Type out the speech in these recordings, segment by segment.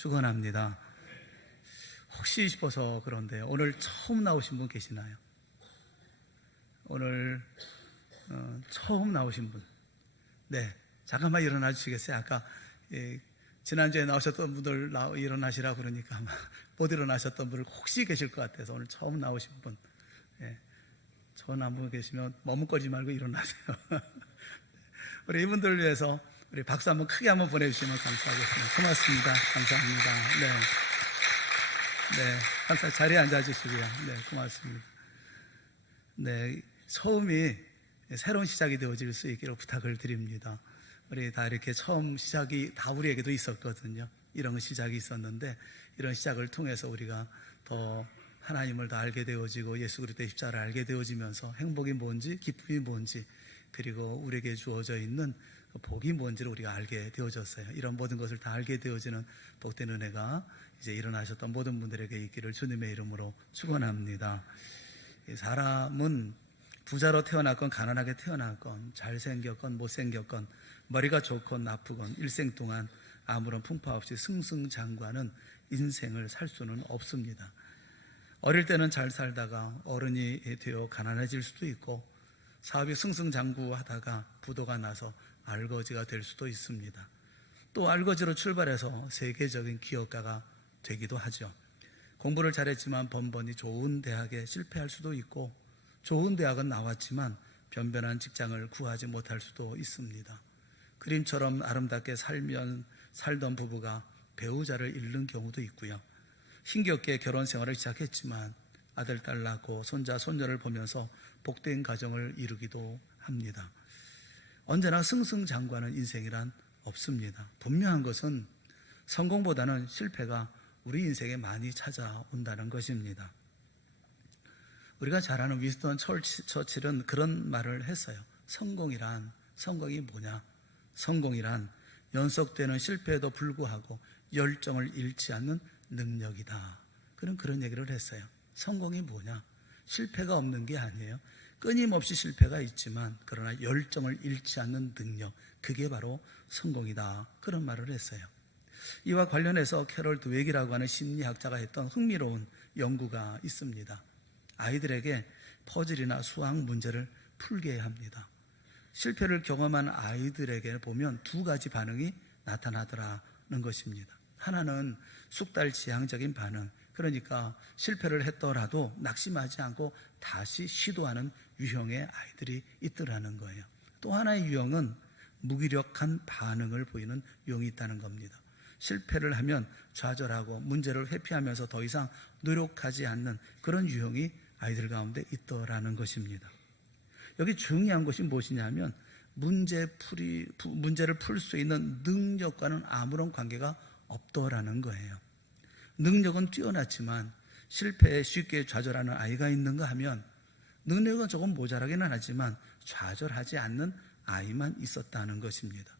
축원합니다. 혹시 싶어서 그런데 오늘 처음 나오신 분 계시나요? 오늘 처음 나오신 분. 네, 잠깐만 일어나 주시겠어요? 아까 지난주에 나오셨던 분들 일어나시라 그러니까 아마 못 일어나셨던 분들 혹시 계실 것 같아서 오늘 처음 나오신 분. 처음 한 분 계시면 머뭇거리지 말고 일어나세요. 우리 이분들을 위해서 우리 박수 한번 크게 한번 보내주시면 감사하겠습니다. 고맙습니다. 감사합니다. 네, 감사. 자리에 앉아주시고요. 네, 고맙습니다. 네, 처음이 새로운 시작이 되어질 수 있기를 부탁을 드립니다. 우리 다 이렇게 처음 시작이 다 우리에게도 있었거든요. 이런 시작이 있었는데 이런 시작을 통해서 우리가 더 하나님을 더 알게 되어지고 예수 그리스도의 십자가를 알게 되어지면서 행복이 뭔지 기쁨이 뭔지 그리고 우리에게 주어져 있는 복이 뭔지를 우리가 알게 되어졌어요. 이런 모든 것을 다 알게 되어지는 복된 은혜가 이제 일어나셨던 모든 분들에게 있기를 주님의 이름으로 축원합니다. 사람은 부자로 태어났건 가난하게 태어났건 잘생겼건 못생겼건 머리가 좋건 나쁘건 일생 동안 아무런 풍파 없이 승승장구하는 인생을 살 수는 없습니다. 어릴 때는 잘 살다가 어른이 되어 가난해질 수도 있고 사업이 승승장구하다가 부도가 나서 알거지가 될 수도 있습니다. 또 알거지로 출발해서 세계적인 기업가가 되기도 하죠. 공부를 잘했지만 번번이 좋은 대학에 실패할 수도 있고 좋은 대학은 나왔지만 변변한 직장을 구하지 못할 수도 있습니다. 그림처럼 아름답게 살던 부부가 배우자를 잃는 경우도 있고요. 힘겹게 결혼 생활을 시작했지만 아들, 딸 낳고 손자, 손녀를 보면서 복된 가정을 이루기도 합니다. 언제나 승승장구하는 인생이란 없습니다. 분명한 것은 성공보다는 실패가 우리 인생에 많이 찾아온다는 것입니다. 우리가 잘 아는 위스턴 처칠은 그런 말을 했어요. 성공이 뭐냐? 성공이란 연속되는 실패에도 불구하고 열정을 잃지 않는 능력이다. 그런 얘기를 했어요. 성공이 뭐냐? 실패가 없는 게 아니에요. 끊임없이 실패가 있지만 그러나 열정을 잃지 않는 능력, 그게 바로 성공이다. 그런 말을 했어요. 이와 관련해서 캐롤 드웨기라고 하는 심리학자가 했던 흥미로운 연구가 있습니다. 아이들에게 퍼즐이나 수학 문제를 풀게 합니다. 실패를 경험한 아이들에게 보면 두 가지 반응이 나타나더라는 것입니다. 하나는 숙달지향적인 반응, 그러니까 실패를 했더라도 낙심하지 않고 다시 시도하는 유형의 아이들이 있더라는 거예요. 또 하나의 유형은 무기력한 반응을 보이는 유형이 있다는 겁니다. 실패를 하면 좌절하고 문제를 회피하면서 더 이상 노력하지 않는 그런 유형이 아이들 가운데 있더라는 것입니다. 여기 중요한 것이 무엇이냐면 문제를 풀 수 있는 능력과는 아무런 관계가 없더라는 거예요. 능력은 뛰어났지만 실패에 쉽게 좌절하는 아이가 있는가 하면 능력은 조금 모자라기는 하지만 좌절하지 않는 아이만 있었다는 것입니다.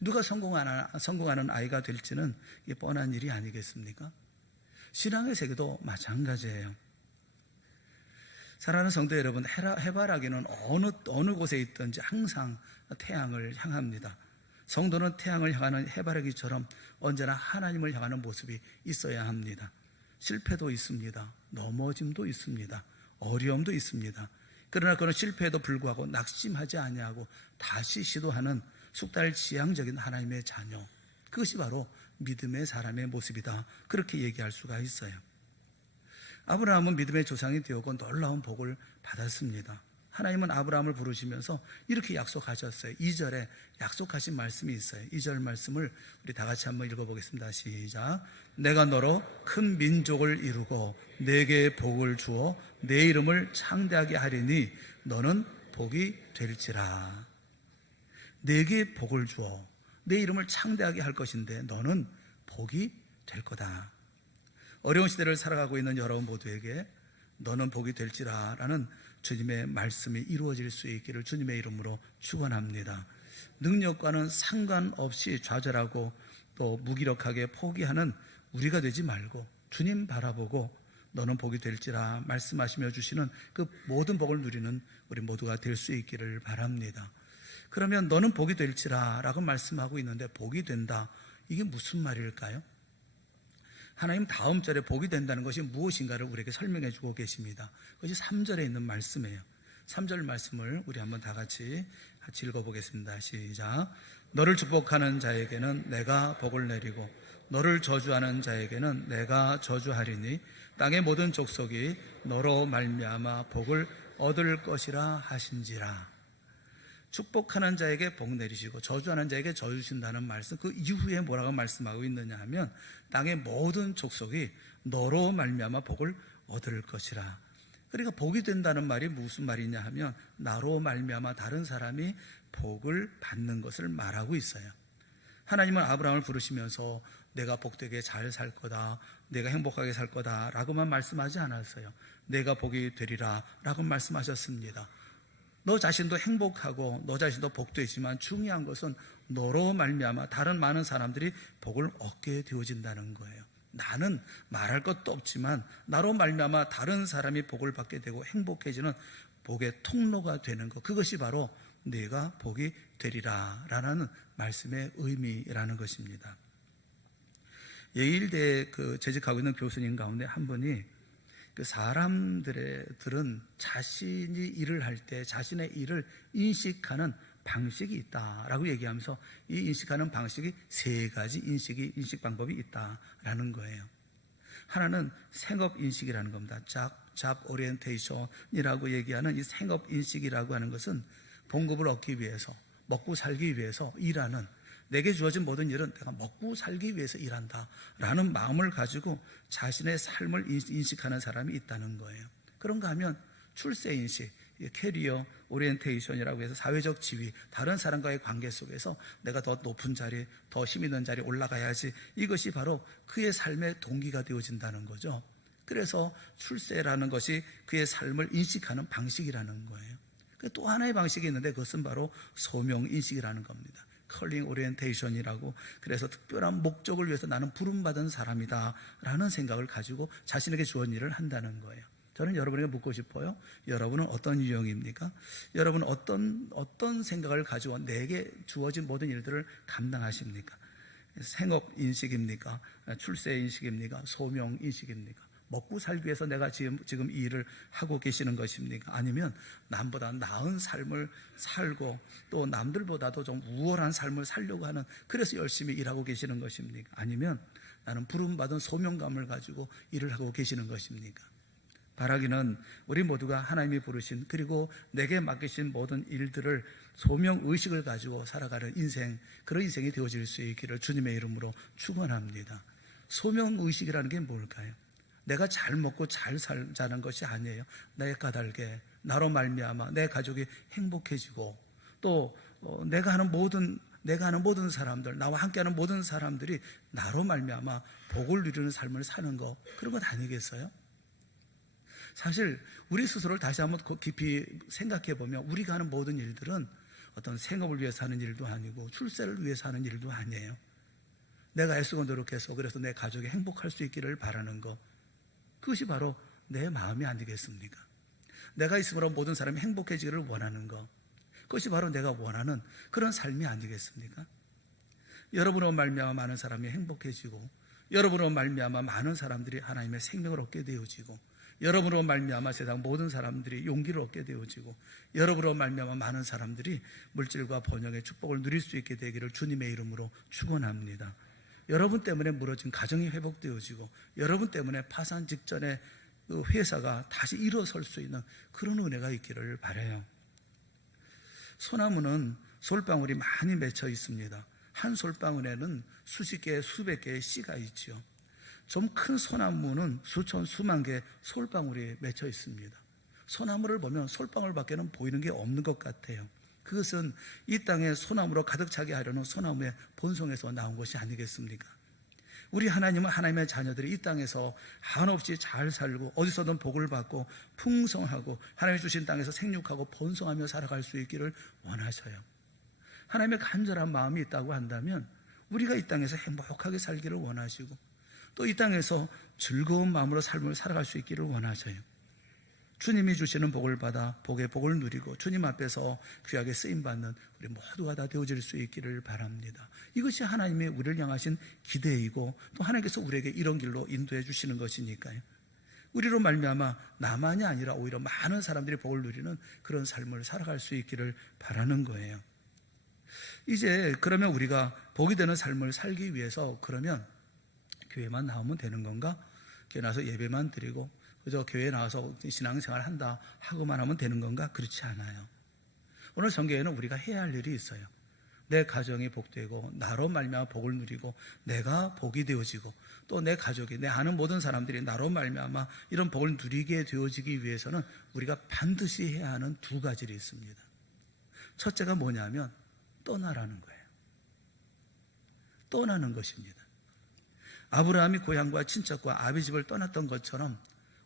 누가 성공하는 아이가 될지는 뻔한 일이 아니겠습니까? 신앙의 세계도 마찬가지예요. 사랑하는 성도 여러분, 해바라기는 어느 곳에 있든지 항상 태양을 향합니다. 성도는 태양을 향하는 해바라기처럼 언제나 하나님을 향하는 모습이 있어야 합니다. 실패도 있습니다. 넘어짐도 있습니다. 어려움도 있습니다. 그러나 그런 실패에도 불구하고 낙심하지 아니하고 다시 시도하는 숙달지향적인 하나님의 자녀, 그것이 바로 믿음의 사람의 모습이다. 그렇게 얘기할 수가 있어요. 아브라함은 믿음의 조상이 되었고 놀라운 복을 받았습니다. 하나님은 아브라함을 부르시면서 이렇게 약속하셨어요. 2절에 약속하신 말씀이 있어요. 2절 말씀을 우리 다 같이 한번 읽어보겠습니다. 시작. 내가 너로 큰 민족을 이루고 네게 복을 주어 내 이름을 창대하게 하리니 너는 복이 될지라. 네게 복을 주어 내 이름을 창대하게 할 것인데 너는 복이 될 거다. 어려운 시대를 살아가고 있는 여러분 모두에게 너는 복이 될지라 라는 주님의 말씀이 이루어질 수 있기를 주님의 이름으로 축원합니다. 능력과는 상관없이 좌절하고 또 무기력하게 포기하는 우리가 되지 말고 주님 바라보고 너는 복이 될지라 말씀하시며 주시는 그 모든 복을 누리는 우리 모두가 될 수 있기를 바랍니다. 그러면 너는 복이 될지라 라고 말씀하고 있는데 복이 된다, 이게 무슨 말일까요? 하나님 다음 절에 복이 된다는 것이 무엇인가를 우리에게 설명해 주고 계십니다. 그것이 3절에 있는 말씀이에요. 3절 말씀을 우리 한번 다 같이 읽어보겠습니다. 시작. 너를 축복하는 자에게는 내가 복을 내리고 너를 저주하는 자에게는 내가 저주하리니 땅의 모든 족속이 너로 말미암아 복을 얻을 것이라 하신지라. 축복하는 자에게 복 내리시고 저주하는 자에게 저주신다는 말씀, 그 이후에 뭐라고 말씀하고 있느냐 하면 땅의 모든 족속이 너로 말미암아 복을 얻을 것이라. 그러니까 복이 된다는 말이 무슨 말이냐 하면 나로 말미암아 다른 사람이 복을 받는 것을 말하고 있어요. 하나님은 아브라함을 부르시면서 내가 복되게 잘 살 거다, 내가 행복하게 살 거다 라고만 말씀하지 않았어요. 내가 복이 되리라 라고 말씀하셨습니다. 너 자신도 행복하고 너 자신도 복되지만 중요한 것은 너로 말미암아 다른 많은 사람들이 복을 얻게 되어진다는 거예요. 나는 말할 것도 없지만 나로 말미암아 다른 사람이 복을 받게 되고 행복해지는 복의 통로가 되는 것, 그것이 바로 네가 복이 되리라 라는 말씀의 의미라는 것입니다. 예일대에 재직하고 있는 교수님 가운데 한 분이 사람들은 자신이 일을 할 때 자신의 일을 인식하는 방식이 있다라고 얘기하면서 이 인식하는 방식이 3가지 인식 방법이 있다라는 거예요. 하나는 생업 인식이라는 겁니다. 잡 오리엔테이션이라고 얘기하는 이 생업 인식이라고 하는 것은 봉급을 얻기 위해서, 먹고 살기 위해서 일하는, 내게 주어진 모든 일은 내가 먹고 살기 위해서 일한다 라는 마음을 가지고 자신의 삶을 인식하는 사람이 있다는 거예요. 그런가 하면 출세인식, 캐리어 오리엔테이션이라고 해서 사회적 지위, 다른 사람과의 관계 속에서 내가 더 높은 자리, 더 힘 있는 자리에 올라가야지, 이것이 바로 그의 삶의 동기가 되어진다는 거죠. 그래서 출세라는 것이 그의 삶을 인식하는 방식이라는 거예요. 또 하나의 방식이 있는데 그것은 바로 소명인식이라는 겁니다. 컬링 오리엔테이션이라고, 그래서 특별한 목적을 위해서 나는 부름받은 사람이다 라는 생각을 가지고 자신에게 주어진 일을 한다는 거예요. 저는 여러분에게 묻고 싶어요. 여러분은 어떤 유형입니까? 여러분은 어떤 생각을 가지고 내게 주어진 모든 일들을 감당하십니까? 생업인식입니까? 출세인식입니까? 소명인식입니까? 먹고 살기 위해서 내가 지금 이 일을 하고 계시는 것입니까? 아니면 남보다 나은 삶을 살고 또 남들보다도 좀 우월한 삶을 살려고 하는, 그래서 열심히 일하고 계시는 것입니까? 아니면 나는 부름받은 소명감을 가지고 일을 하고 계시는 것입니까? 바라기는 우리 모두가 하나님이 부르신, 그리고 내게 맡기신 모든 일들을 소명의식을 가지고 살아가는 인생, 그런 인생이 되어질 수 있기를 주님의 이름으로 축원합니다. 소명의식이라는 게 뭘까요? 내가 잘 먹고 잘 살자는 것이 아니에요. 내 까닭에 나로 말미암아 내 가족이 행복해지고 또 내가 하는 모든 사람들, 나와 함께하는 모든 사람들이 나로 말미암아 복을 누리는 삶을 사는 것, 그런 것 아니겠어요? 사실 우리 스스로를 다시 한번 깊이 생각해 보면 우리가 하는 모든 일들은 어떤 생업을 위해서 하는 일도 아니고 출세를 위해서 하는 일도 아니에요. 내가 애쓰고 노력해서 그래서 내 가족이 행복할 수 있기를 바라는 것, 그것이 바로 내 마음이 아니겠습니까? 내가 있음으로 모든 사람이 행복해지기를 원하는 것, 그것이 바로 내가 원하는 그런 삶이 아니겠습니까? 여러분으로 말미암아 많은 사람이 행복해지고, 여러분으로 말미암아 많은 사람들이 하나님의 생명을 얻게 되어지고, 여러분으로 말미암아 세상 모든 사람들이 용기를 얻게 되어지고, 여러분으로 말미암아 많은 사람들이 물질과 번영의 축복을 누릴 수 있게 되기를 주님의 이름으로 축원합니다. 여러분 때문에 무너진 가정이 회복되어지고, 여러분 때문에 파산 직전에 그 회사가 다시 일어설 수 있는 그런 은혜가 있기를 바라요. 소나무는 솔방울이 많이 맺혀 있습니다. 한 솔방울에는 수십 개, 수백 개의 씨가 있지요. 좀 큰 소나무는 수천, 수만 개의 솔방울이 맺혀 있습니다. 소나무를 보면 솔방울밖에는 보이는 게 없는 것 같아요. 그것은 이 땅에 소나무로 가득 차게 하려는 소나무의 본성에서 나온 것이 아니겠습니까? 우리 하나님은 하나님의 자녀들이 이 땅에서 한없이 잘 살고 어디서든 복을 받고 풍성하고 하나님이 주신 땅에서 생육하고 번성하며 살아갈 수 있기를 원하셔요. 하나님의 간절한 마음이 있다고 한다면 우리가 이 땅에서 행복하게 살기를 원하시고 또 이 땅에서 즐거운 마음으로 삶을 살아갈 수 있기를 원하셔요. 주님이 주시는 복을 받아 복의 복을 누리고 주님 앞에서 귀하게 쓰임받는 우리 모두가 다 되어질 수 있기를 바랍니다. 이것이 하나님의 우리를 향하신 기대이고 또 하나님께서 우리에게 이런 길로 인도해 주시는 것이니까요. 우리로 말미암아 나만이 아니라 오히려 많은 사람들이 복을 누리는 그런 삶을 살아갈 수 있기를 바라는 거예요. 이제 그러면 우리가 복이 되는 삶을 살기 위해서 그러면 교회만 나오면 되는 건가? 교회 나와서 예배만 드리고 그저 교회에 나와서 신앙생활 한다 하고만 하면 되는 건가? 그렇지 않아요. 오늘 성경에는 우리가 해야 할 일이 있어요. 내 가정이 복되고 나로 말미암아 복을 누리고 내가 복이 되어지고 또 내 가족이 내 아는 모든 사람들이 나로 말미암아 이런 복을 누리게 되어지기 위해서는 우리가 반드시 해야 하는 두 가지를 있습니다. 첫째가 뭐냐면 떠나라는 거예요. 떠나는 것입니다. 아브라함이 고향과 친척과 아비 집을 떠났던 것처럼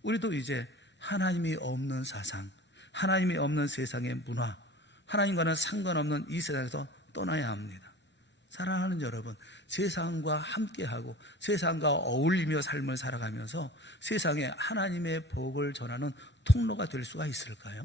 우리도 이제 하나님이 없는 사상, 하나님이 없는 세상의 문화, 하나님과는 상관없는 이 세상에서 떠나야 합니다. 사랑하는 여러분, 세상과 함께하고 세상과 어울리며 삶을 살아가면서 세상에 하나님의 복을 전하는 통로가 될 수가 있을까요?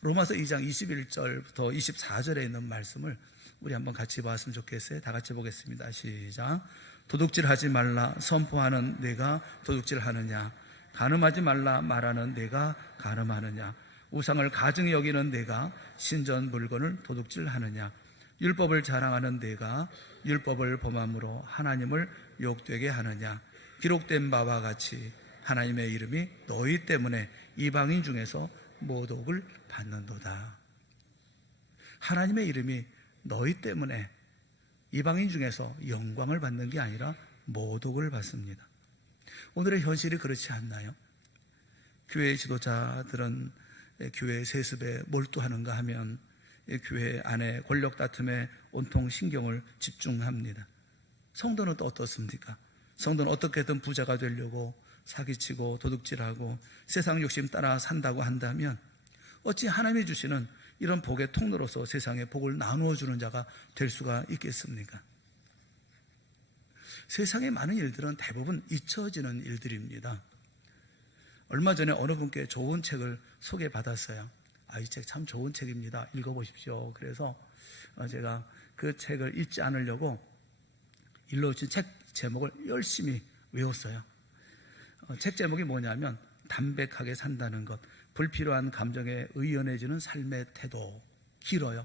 로마서 2장 21절부터 24절에 있는 말씀을 우리 한번 같이 봤으면 좋겠어요. 다 같이 보겠습니다. 시작. 도둑질하지 말라 선포하는 내가 도둑질하느냐? 간음하지 말라 말하는 내가 간음하느냐? 우상을 가증히 여기는 내가 신전 물건을 도둑질하느냐? 율법을 자랑하는 내가 율법을 범함으로 하나님을 욕되게 하느냐? 기록된 바와 같이 하나님의 이름이 너희 때문에 이방인 중에서 모독을 받는도다. 하나님의 이름이 너희 때문에 이방인 중에서 영광을 받는 게 아니라 모독을 받습니다. 오늘의 현실이 그렇지 않나요? 교회 지도자들은 교회 세습에 몰두하는가 하면 교회 안에 권력 다툼에 온통 신경을 집중합니다. 성도는 또 어떻습니까? 성도는 어떻게든 부자가 되려고 사기치고 도둑질하고 세상 욕심 따라 산다고 한다면 어찌 하나님이 주시는 이런 복의 통로로서 세상에 복을 나누어 주는 자가 될 수가 있겠습니까? 세상의 많은 일들은 대부분 잊혀지는 일들입니다. 얼마 전에 어느 분께 좋은 책을 소개받았어요. 이 책 참 좋은 책입니다. 읽어보십시오. 그래서 제가 그 책을 잊지 않으려고 일러주신 책 제목을 열심히 외웠어요. 책 제목이 뭐냐면 담백하게 산다는 것, 불필요한 감정에 의연해지는 삶의 태도. 길어요.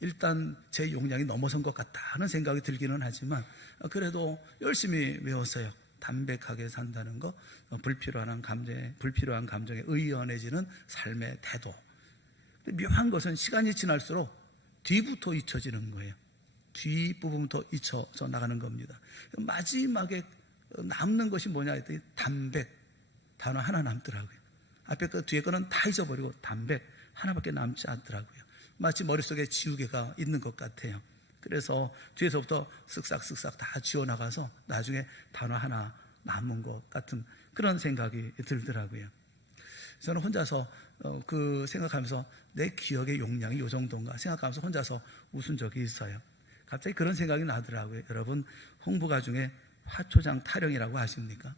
일단 제 용량이 넘어선 것 같다는 생각이 들기는 하지만 그래도 열심히 외웠어요. 담백하게 산다는 것, 불필요한 감정에 의연해지는 삶의 태도. 묘한 것은 시간이 지날수록 뒤부터 잊혀지는 거예요. 뒷부분부터 잊혀져 나가는 겁니다. 마지막에 남는 것이 뭐냐 했더니 담백, 단어 하나 남더라고요. 앞에 거 뒤에 거는 다 잊어버리고 담백 하나밖에 남지 않더라고요. 마치 머릿속에 지우개가 있는 것 같아요. 그래서 뒤에서부터 쓱싹쓱싹 다 지워나가서 나중에 단어 하나 남은 것 같은 그런 생각이 들더라고요. 저는 혼자서 그 생각하면서 내 기억의 용량이 이 정도인가 생각하면서 혼자서 웃은 적이 있어요. 갑자기 그런 생각이 나더라고요. 여러분, 홍부가 중에 화초장 타령이라고 아십니까?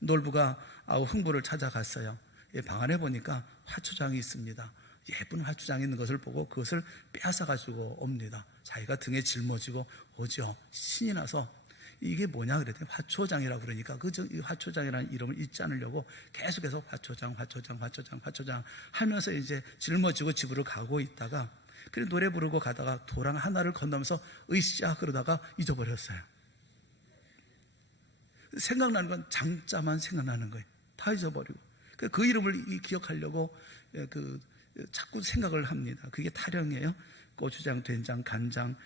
놀부가 흥부를 찾아갔어요. 방 안에 보니까 화초장이 있습니다. 예쁜 화초장이 있는 것을 보고 그것을 빼앗아가지고 옵니다. 자기가 등에 짊어지고 오죠. 신이 나서 이게 뭐냐 그랬더니 화초장이라고 그러니까 그 화초장이라는 이름을 잊지 않으려고 계속해서 화초장 하면서 이제 짊어지고 집으로 가고 있다가 그리고 노래 부르고 가다가 도랑 하나를 건너면서 으쌰 그러다가 잊어버렸어요. 생각나는 건 장자만 생각나는 거예요. 다 잊어버리고 그 이름을 기억하려고 자꾸 생각을 합니다. 그게 타령이에요. 고추장, 된장, 간장,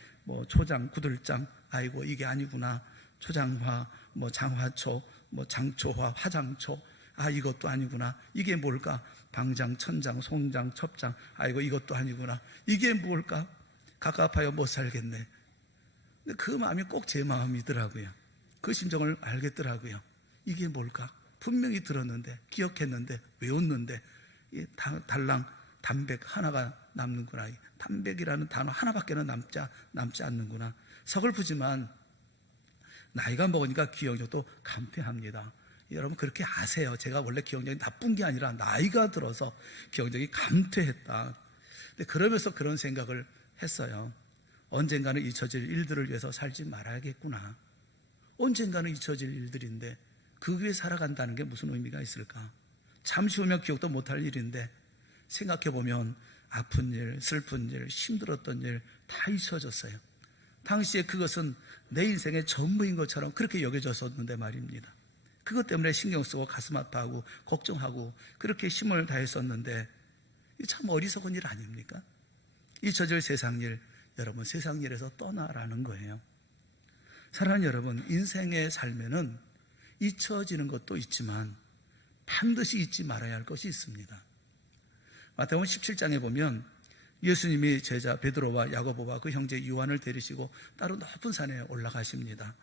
초장, 구들장. 아이고 이게 아니구나. 초장화, 장화초, 장초화, 화장초. 이것도 아니구나. 이게 뭘까? 방장, 천장, 송장, 첩장. 아이고 이것도 아니구나. 이게 뭘까? 갑갑하여 못 살겠네. 근데 그 마음이 꼭 제 마음이더라고요. 그 심정을 알겠더라고요. 이게 뭘까? 분명히 들었는데, 기억했는데, 외웠는데 달랑 담백 하나가 남는구나. 담백이라는 단어 하나밖에는 남지 않는구나. 서글프지만 나이가 먹으니까 기억력도 감퇴합니다. 여러분 그렇게 아세요. 제가 원래 기억력이 나쁜 게 아니라 나이가 들어서 기억력이 감퇴했다. 근데 그러면서 그런 생각을 했어요. 언젠가는 잊혀질 일들을 위해서 살지 말아야겠구나. 언젠가는 잊혀질 일들인데 그 위해 살아간다는 게 무슨 의미가 있을까? 잠시 후면 기억도 못할 일인데 생각해보면 아픈 일, 슬픈 일, 힘들었던 일 다 잊혀졌어요. 당시에 그것은 내 인생의 전부인 것처럼 그렇게 여겨졌었는데 말입니다. 그것 때문에 신경 쓰고 가슴 아파하고 걱정하고 그렇게 힘을 다했었는데 참 어리석은 일 아닙니까? 잊혀질 세상 일, 여러분 세상 일에서 떠나라는 거예요. 사랑하는 여러분, 인생의 삶에는 잊혀지는 것도 있지만 반드시 잊지 말아야 할 것이 있습니다. 마태복음 17장에 보면 예수님이 제자 베드로와 야고보와 그 형제 요한을 데리시고 따로 높은 산에 올라가십니다.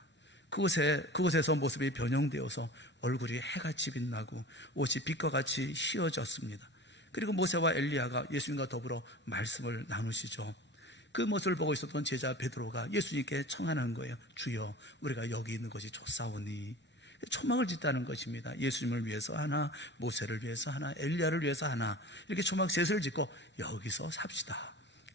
그곳에서 모습이 변형되어서 얼굴이 해같이 빛나고 옷이 빛과 같이 휘어졌습니다. 그리고 모세와 엘리야가 예수님과 더불어 말씀을 나누시죠. 그 모습을 보고 있었던 제자 베드로가 예수님께 청하는 거예요. 주여, 우리가 여기 있는 것이 좋사오니. 초막을 짓다는 것입니다. 예수님을 위해서 하나, 모세를 위해서 하나, 엘리야를 위해서 하나, 이렇게 초막 셋을 짓고 여기서 삽시다.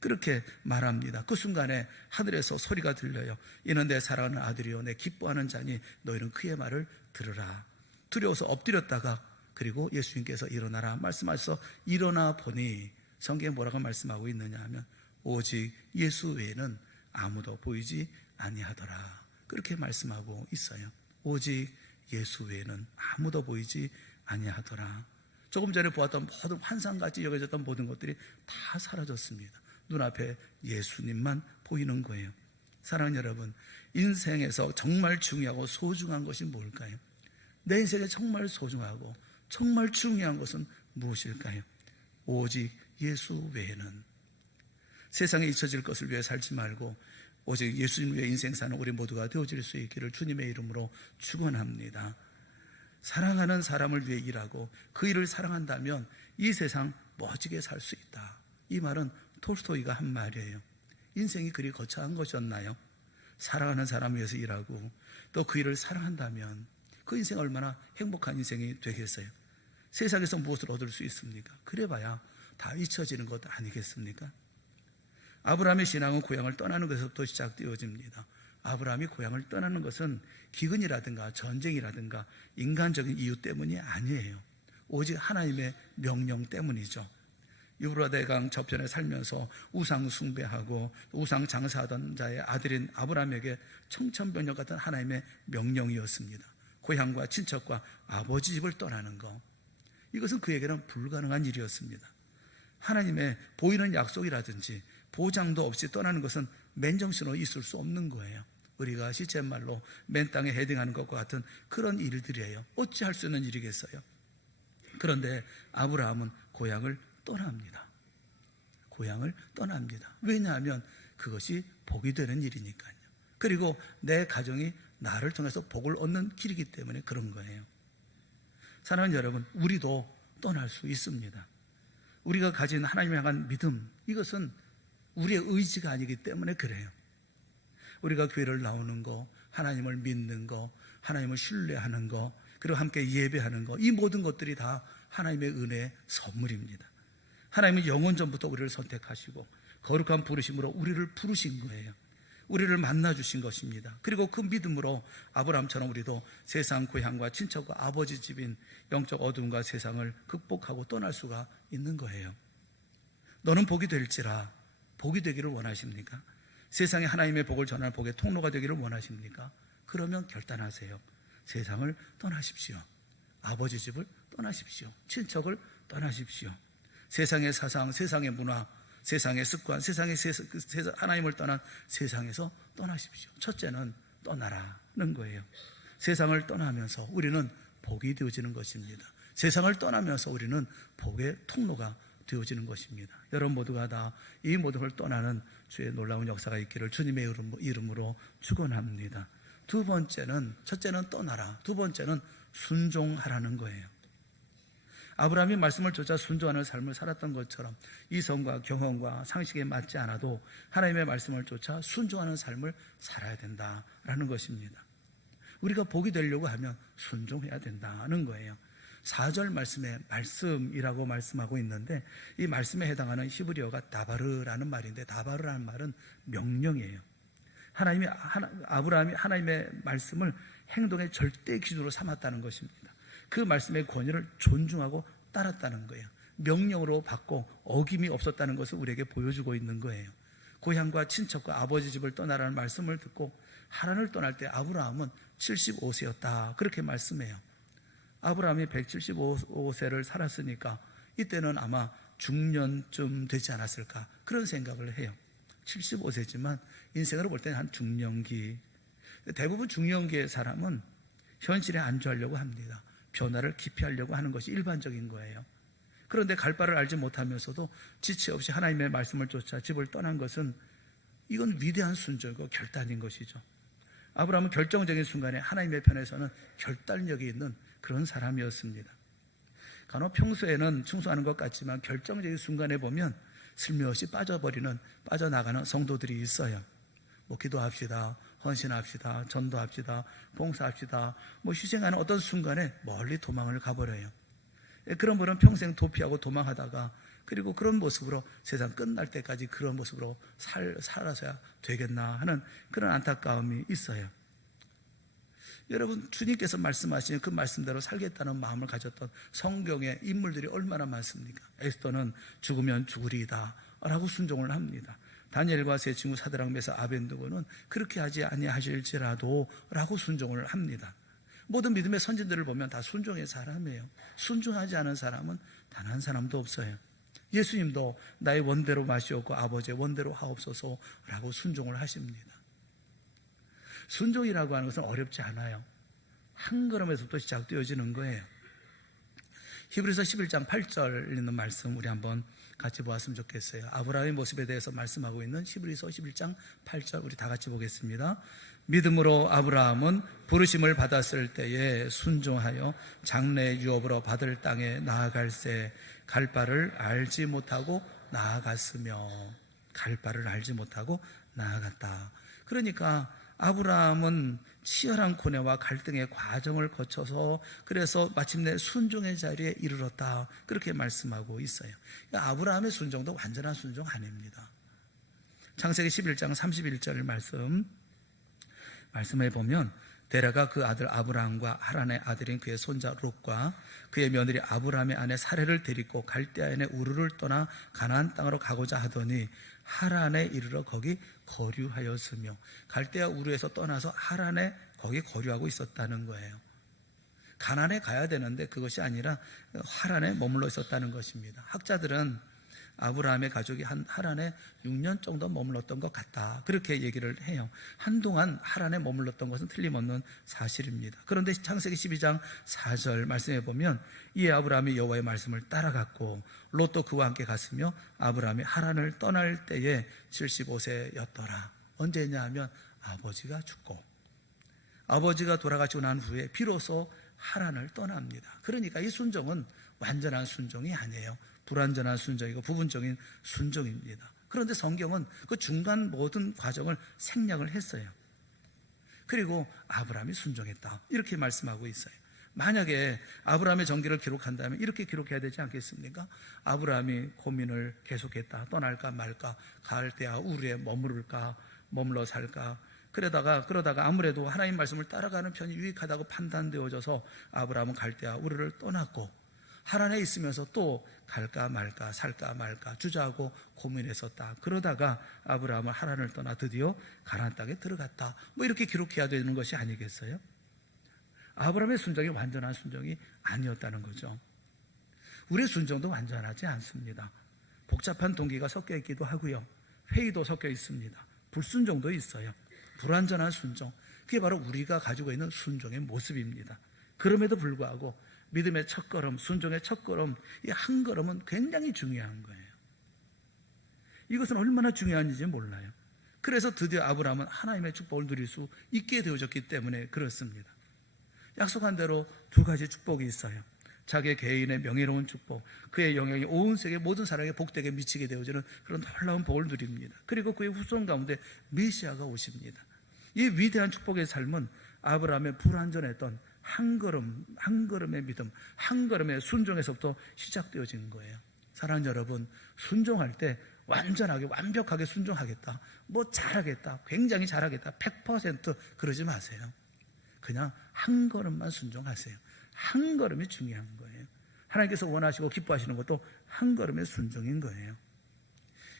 그렇게 말합니다. 그 순간에 하늘에서 소리가 들려요. 이는 내 사랑하는 아들이요 내 기뻐하는 자니 너희는 그의 말을 들으라. 두려워서 엎드렸다가 그리고 예수님께서 일어나라 말씀하셔서 일어나 보니 성경에 뭐라고 말씀하고 있느냐 하면 오직 예수 외에는 아무도 보이지 아니하더라. 그렇게 말씀하고 있어요. 오직 예수 외에는 아무도 보이지 아니하더라. 조금 전에 보았던 모든 환상같이 여겨졌던 모든 것들이 다 사라졌습니다. 눈앞에 예수님만 보이는 거예요. 사랑하는 여러분, 인생에서 정말 중요하고 소중한 것이 뭘까요? 내 인생에 정말 소중하고 정말 중요한 것은 무엇일까요? 오직 예수 외에는. 세상에 잊혀질 것을 위해 살지 말고 오직 예수님 위해 인생 사는 우리 모두가 되어질 수 있기를 주님의 이름으로 축원합니다. 사랑하는 사람을 위해 일하고 그 일을 사랑한다면 이 세상 멋지게 살 수 있다. 이 말은 톨스토이가 한 말이에요. 인생이 그리 거창한 것이었나요? 사랑하는 사람 위해서 일하고 또 그 일을 사랑한다면 그 인생 얼마나 행복한 인생이 되겠어요? 세상에서 무엇을 얻을 수 있습니까? 그래봐야 다 잊혀지는 것 아니겠습니까? 아브라함의 신앙은 고향을 떠나는 것에서부터 시작되어집니다. 아브라함이 고향을 떠나는 것은 기근이라든가 전쟁이라든가 인간적인 이유 때문이 아니에요. 오직 하나님의 명령 때문이죠. 유브라데강 저편에 살면서 우상 숭배하고 우상 장사하던 자의 아들인 아브라함에게 청천벽력 같은 하나님의 명령이었습니다. 고향과 친척과 아버지 집을 떠나는 것, 이것은 그에게는 불가능한 일이었습니다. 하나님의 보이는 약속이라든지 보장도 없이 떠나는 것은 맨정신으로 있을 수 없는 거예요. 우리가 시쳇말로 맨 땅에 헤딩하는 것과 같은 그런 일들이에요. 어찌할 수 있는 일이겠어요? 그런데 아브라함은 고향을 떠납니다. 고향을 떠납니다. 왜냐하면 그것이 복이 되는 일이니까요. 그리고 내 가정이 나를 통해서 복을 얻는 길이기 때문에 그런 거예요. 사랑하는 여러분, 우리도 떠날 수 있습니다. 우리가 가진 하나님을 향한 믿음, 이것은 우리의 의지가 아니기 때문에 그래요. 우리가 교회를 나오는 거, 하나님을 믿는 거, 하나님을 신뢰하는 거, 그리고 함께 예배하는 거, 이 모든 것들이 다 하나님의 은혜의 선물입니다. 하나님은 영원 전부터 우리를 선택하시고 거룩한 부르심으로 우리를 부르신 거예요. 우리를 만나주신 것입니다. 그리고 그 믿음으로 아브라함처럼 우리도 세상 고향과 친척과 아버지 집인 영적 어둠과 세상을 극복하고 떠날 수가 있는 거예요. 너는 복이 될지라, 복이 되기를 원하십니까? 세상에 하나님의 복을 전할 복의 통로가 되기를 원하십니까? 그러면 결단하세요. 세상을 떠나십시오. 아버지 집을 떠나십시오. 친척을 떠나십시오. 세상의 사상, 세상의 문화, 세상의 습관, 하나님을 떠난 세상에서 떠나십시오. 첫째는 떠나라는 거예요. 세상을 떠나면서 우리는 복이 되어지는 것입니다. 세상을 떠나면서 우리는 복의 통로가 되어지는 것입니다. 여러분 모두가 다 이 모든 걸 떠나는 주의 놀라운 역사가 있기를 주님의 이름으로 축원합니다. 두 번째는, 첫째는 떠나라, 두 번째는 순종하라는 거예요. 아브라함이 말씀을 쫓아 순종하는 삶을 살았던 것처럼 이성과 경험과 상식에 맞지 않아도 하나님의 말씀을 쫓아 순종하는 삶을 살아야 된다라는 것입니다. 우리가 복이 되려고 하면 순종해야 된다는 거예요. 4절 말씀에 말씀이라고 말씀하고 있는데, 이 말씀에 해당하는 히브리어가 다바르라는 말인데, 다바르라는 말은 명령이에요. 아브라함이 하나님의 말씀을 행동의 절대 기준으로 삼았다는 것입니다. 그 말씀의 권위를 존중하고 따랐다는 거예요. 명령으로 받고 어김이 없었다는 것을 우리에게 보여주고 있는 거예요. 고향과 친척과 아버지 집을 떠나라는 말씀을 듣고 하란을 떠날 때 아브라함은 75세였다. 그렇게 말씀해요. 아브라함이 175세를 살았으니까 이때는 아마 중년쯤 되지 않았을까, 그런 생각을 해요. 75세지만 인생으로 볼 때는 한 중년기. 대부분 중년기의 사람은 현실에 안주하려고 합니다. 변화를 기피하려고 하는 것이 일반적인 거예요. 그런데 갈 바를 알지 못하면서도 지체 없이 하나님의 말씀을 쫓아 집을 떠난 것은, 이건 위대한 순종이고 결단인 것이죠. 아브라함은 결정적인 순간에 하나님의 편에서는 결단력이 있는 그런 사람이었습니다. 간혹 평소에는 충성하는 것 같지만 결정적인 순간에 보면 슬며시 빠져나가는 성도들이 있어요. 기도합시다, 헌신합시다, 전도합시다, 봉사합시다, 희생하는 어떤 순간에 멀리 도망을 가버려요. 그런 분은 평생 도피하고 도망하다가, 그리고 그런 모습으로 세상 끝날 때까지 그런 모습으로 살아서야 되겠나 하는 그런 안타까움이 있어요. 여러분, 주님께서 말씀하신 그 말씀대로 살겠다는 마음을 가졌던 성경의 인물들이 얼마나 많습니까? 에스더는 죽으면 죽으리이다 라고 순종을 합니다. 다니엘과 세 친구 사드락 메삭 아벤느고는 그렇게 하지 아니하실지라도 라고 순종을 합니다. 모든 믿음의 선진들을 보면 다 순종의 사람이에요. 순종하지 않은 사람은 단 한 사람도 없어요. 예수님도 나의 원대로 마시옵고 아버지의 원대로 하옵소서라고 순종을 하십니다. 순종이라고 하는 것은 어렵지 않아요. 한 걸음에서부터 시작되어지는 거예요. 히브리서 11장 8절 있는 말씀 우리 한번 같이 보았으면 좋겠어요. 아브라함의 모습에 대해서 말씀하고 있는 히브리서 11장 8절 우리 다 같이 보겠습니다. 믿음으로 아브라함은 부르심을 받았을 때에 순종하여 장래 유업으로 받을 땅에 나아갈새 갈 바를 알지 못하고 나아갔으며, 갈 바를 알지 못하고 나아갔다. 그러니까 아브라함은 치열한 고뇌와 갈등의 과정을 거쳐서 그래서 마침내 순종의 자리에 이르렀다. 그렇게 말씀하고 있어요. 그러니까 아브라함의 순종도 완전한 순종 아닙니다. 창세기 11장 31절 말씀에 보면, 데라가 그 아들 아브라함과 하란의 아들인 그의 손자 롯과 그의 며느리 아브라함의 아내 사레를 데리고 갈대아인의 우르를 떠나 가나안 땅으로 가고자 하더니 하란에 이르러 거기 거류하였으며, 갈대아 우르에서 떠나서 하란에 거기 거류하고 있었다는 거예요. 가나안에 가야 되는데 그것이 아니라 하란에 머물러 있었다는 것입니다. 학자들은 아브라함의 가족이 하란에 6년 정도 머물렀던 것 같다, 그렇게 얘기를 해요. 한동안 하란에 머물렀던 것은 틀림없는 사실입니다. 그런데 창세기 12장 4절 말씀해 보면, 이에 아브라함이 여호와의 말씀을 따라갔고 롯도 그와 함께 갔으며 아브라함이 하란을 떠날 때에 75세였더라. 언제냐 하면 아버지가 죽고 아버지가 돌아가시고 난 후에 비로소 하란을 떠납니다. 그러니까 이 순종은 완전한 순종이 아니에요. 불완전한 순종이고 부분적인 순종입니다. 그런데 성경은 그 중간 모든 과정을 생략을 했어요. 그리고 아브라함이 순종했다, 이렇게 말씀하고 있어요. 만약에 아브라함의 전기를 기록한다면 이렇게 기록해야 되지 않겠습니까? 아브라함이 고민을 계속했다. 떠날까 말까, 갈대아 우르에 머물러 살까. 그러다가 아무래도 하나님 말씀을 따라가는 편이 유익하다고 판단되어져서 아브라함은 갈대아 우르를 떠났고, 하란에 있으면서 또 갈까 말까 살까 말까 주저하고 고민했었다. 그러다가 아브라함은 하란을 떠나 드디어 가나안 땅에 들어갔다. 이렇게 기록해야 되는 것이 아니겠어요? 아브라함의 순종이 완전한 순종이 아니었다는 거죠. 우리의 순종도 완전하지 않습니다. 복잡한 동기가 섞여 있기도 하고요, 회의도 섞여 있습니다. 불순종도 있어요. 불완전한 순종, 그게 바로 우리가 가지고 있는 순종의 모습입니다. 그럼에도 불구하고 믿음의 첫걸음, 순종의 첫걸음, 이 한 걸음은 굉장히 중요한 거예요. 이것은 얼마나 중요한지 몰라요. 그래서 드디어 아브라함은 하나님의 축복을 누릴 수 있게 되어졌기 때문에 그렇습니다. 약속한 대로 두 가지 축복이 있어요. 자기 개인의 명예로운 축복, 그의 영향이 온 세계 모든 사람에게 복되게 미치게 되어지는 그런 놀라운 복을 누립니다. 그리고 그의 후손 가운데 메시아가 오십니다. 이 위대한 축복의 삶은 아브라함의 불완전했던 한 걸음의 믿음, 한 걸음의 순종에서부터 시작되어진 거예요. 사랑하는 여러분, 순종할 때 완전하게 완벽하게 순종하겠다, 뭐 잘하겠다, 굉장히 잘하겠다, 100% 그러지 마세요. 그냥 한 걸음만 순종하세요. 한 걸음이 중요한 거예요. 하나님께서 원하시고 기뻐하시는 것도 한 걸음의 순종인 거예요.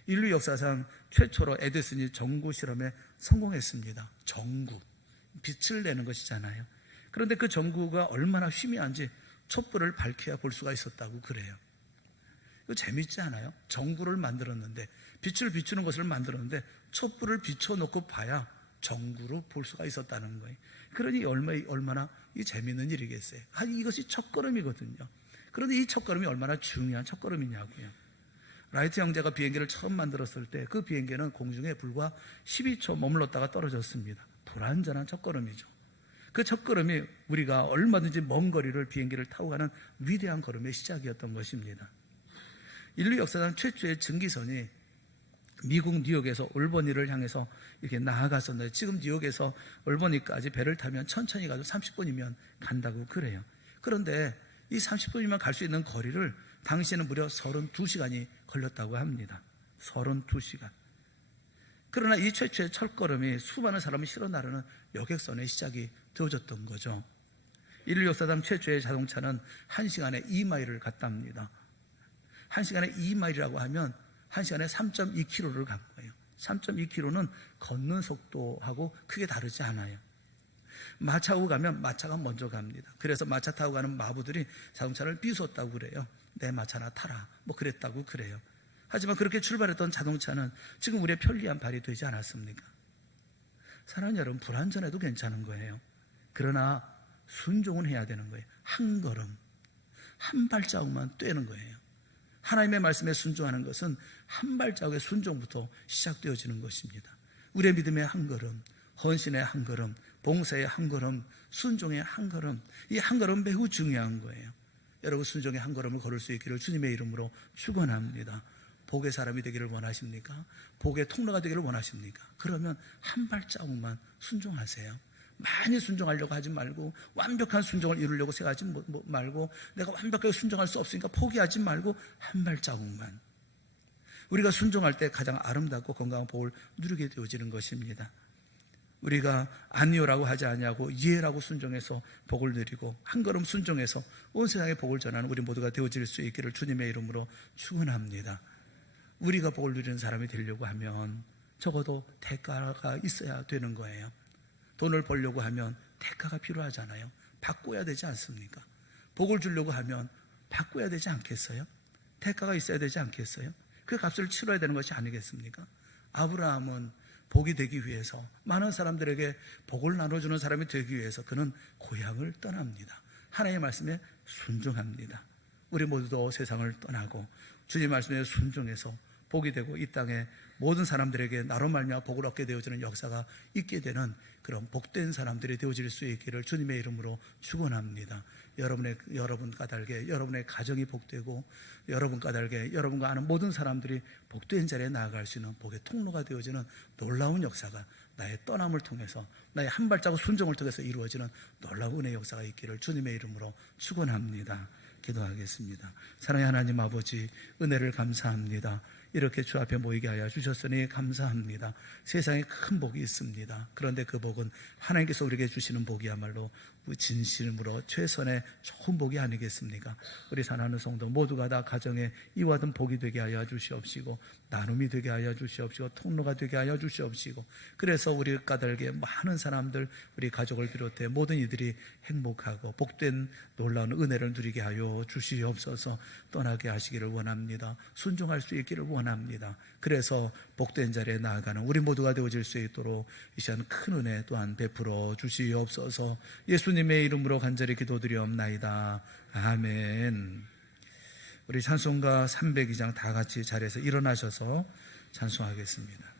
인류 역사상 최초로 에디슨이 전구 실험에 성공했습니다. 전구, 빛을 내는 것이잖아요. 그런데 그 전구가 얼마나 희미한지 촛불을 밝혀야 볼 수가 있었다고 그래요. 이거 재밌지 않아요? 전구를 만들었는데, 빛을 비추는 것을 만들었는데 촛불을 비춰놓고 봐야 전구로 볼 수가 있었다는 거예요. 그러니 얼마나 이 재밌는 일이겠어요. 이것이 첫걸음이거든요. 그런데 이 첫걸음이 얼마나 중요한 첫걸음이냐고요. 라이트 형제가 비행기를 처음 만들었을 때 그 비행기는 공중에 불과 12초 머물렀다가 떨어졌습니다. 불완전한 첫걸음이죠. 그 첫걸음이 우리가 얼마든지 먼 거리를 비행기를 타고 가는 위대한 걸음의 시작이었던 것입니다. 인류 역사상 최초의 증기선이 미국 뉴욕에서 올버니를 향해서 이렇게 나아갔었는데, 지금 뉴욕에서 올버니까지 배를 타면 천천히 가도 30분이면 간다고 그래요. 그런데 이 30분이면 갈 수 있는 거리를 당시에는 무려 32시간이 걸렸다고 합니다. 32시간. 그러나 이 최초의 첫걸음이 수많은 사람을 실어 나르는 여객선의 시작이 되어졌던 거죠. 인류 역사상 최초의 자동차는 1시간에 2마일을 갔답니다. 1시간에 2마일이라고 하면 1시간에 3.2km를 간 거예요. 3.2km는 걷는 속도하고 크게 다르지 않아요. 마차 타고 가면 마차가 먼저 갑니다. 그래서 마차 타고 가는 마부들이 자동차를 비웃었다고 그래요. 내 마차나 타라, 뭐 그랬다고 그래요. 하지만 그렇게 출발했던 자동차는 지금 우리의 편리한 발이 되지 않았습니까? 사랑하는 여러분, 불완전해도 괜찮은 거예요. 그러나 순종은 해야 되는 거예요. 한 걸음, 한 발자국만 떼는 거예요. 하나님의 말씀에 순종하는 것은 한 발자국의 순종부터 시작되어지는 것입니다. 우리의 믿음의 한 걸음, 헌신의 한 걸음, 봉사의 한 걸음, 순종의 한 걸음, 이 한 걸음 매우 중요한 거예요. 여러분, 순종의 한 걸음을 걸을 수 있기를 주님의 이름으로 축원합니다. 복의 사람이 되기를 원하십니까? 복의 통로가 되기를 원하십니까? 그러면 한 발자국만 순종하세요. 많이 순종하려고 하지 말고, 완벽한 순종을 이루려고 생각하지 말고, 내가 완벽하게 순종할 수 없으니까 포기하지 말고 한 발자국만. 우리가 순종할 때 가장 아름답고 건강한 복을 누리게 되어지는 것입니다. 우리가 아니요라고 하지 아니하고 예라고 순종해서 복을 누리고, 한 걸음 순종해서 온 세상에 복을 전하는 우리 모두가 되어질 수 있기를 주님의 이름으로 축원합니다. 우리가 복을 누리는 사람이 되려고 하면 적어도 대가가 있어야 되는 거예요. 돈을 벌려고 하면 대가가 필요하잖아요. 바꿔야 되지 않습니까? 복을 주려고 하면 바꿔야 되지 않겠어요? 대가가 있어야 되지 않겠어요? 그 값을 치러야 되는 것이 아니겠습니까? 아브라함은 복이 되기 위해서, 많은 사람들에게 복을 나눠주는 사람이 되기 위해서 그는 고향을 떠납니다. 하나님의 말씀에 순종합니다. 우리 모두도 세상을 떠나고 주님 말씀에 순종해서 복이 되고 이 땅에 모든 사람들에게 나로 말미암아 복을 얻게 되어지는 역사가 있게 되는 그런 복된 사람들이 되어질 수 있기를 주님의 이름으로 축원합니다. 여러분 까닭에 여러분의 가정이 복되고, 여러분 까닭에 여러분과 아는 모든 사람들이 복된 자리에 나아갈 수 있는 복의 통로가 되어지는 놀라운 역사가 나의 떠남을 통해서, 나의 한 발자국 순종을 통해서 이루어지는 놀라운 은혜의 역사가 있기를 주님의 이름으로 축원합니다. 기도하겠습니다. 사랑의 하나님 아버지, 은혜를 감사합니다. 이렇게 주 앞에 모이게 하여 주셨으니 감사합니다. 세상에 큰 복이 있습니다. 그런데 그 복은 하나님께서 우리에게 주시는 복이야말로 진심으로 최선의 좋은 복이 아니겠습니까? 우리 사랑하는 성도 모두가 다 가정에 이와 같은 복이 되게 하여 주시옵시고, 나눔이 되게 하여 주시옵시고, 통로가 되게 하여 주시옵시고, 그래서 우리 까닭에 많은 사람들, 우리 가족을 비롯해 모든 이들이 행복하고 복된 놀라운 은혜를 누리게 하여 주시옵소서. 떠나게 하시기를 원합니다. 순종할 수 있기를 원합니다. 그래서 복된 자리에 나아가는 우리 모두가 되어질 수 있도록 이 시간 큰 은혜 또한 베풀어 주시옵소서. 예수님의 이름으로 간절히 기도드리옵나이다. 아멘. 우리 찬송가 302장 다 같이 자리에서 일어나셔서 찬송하겠습니다.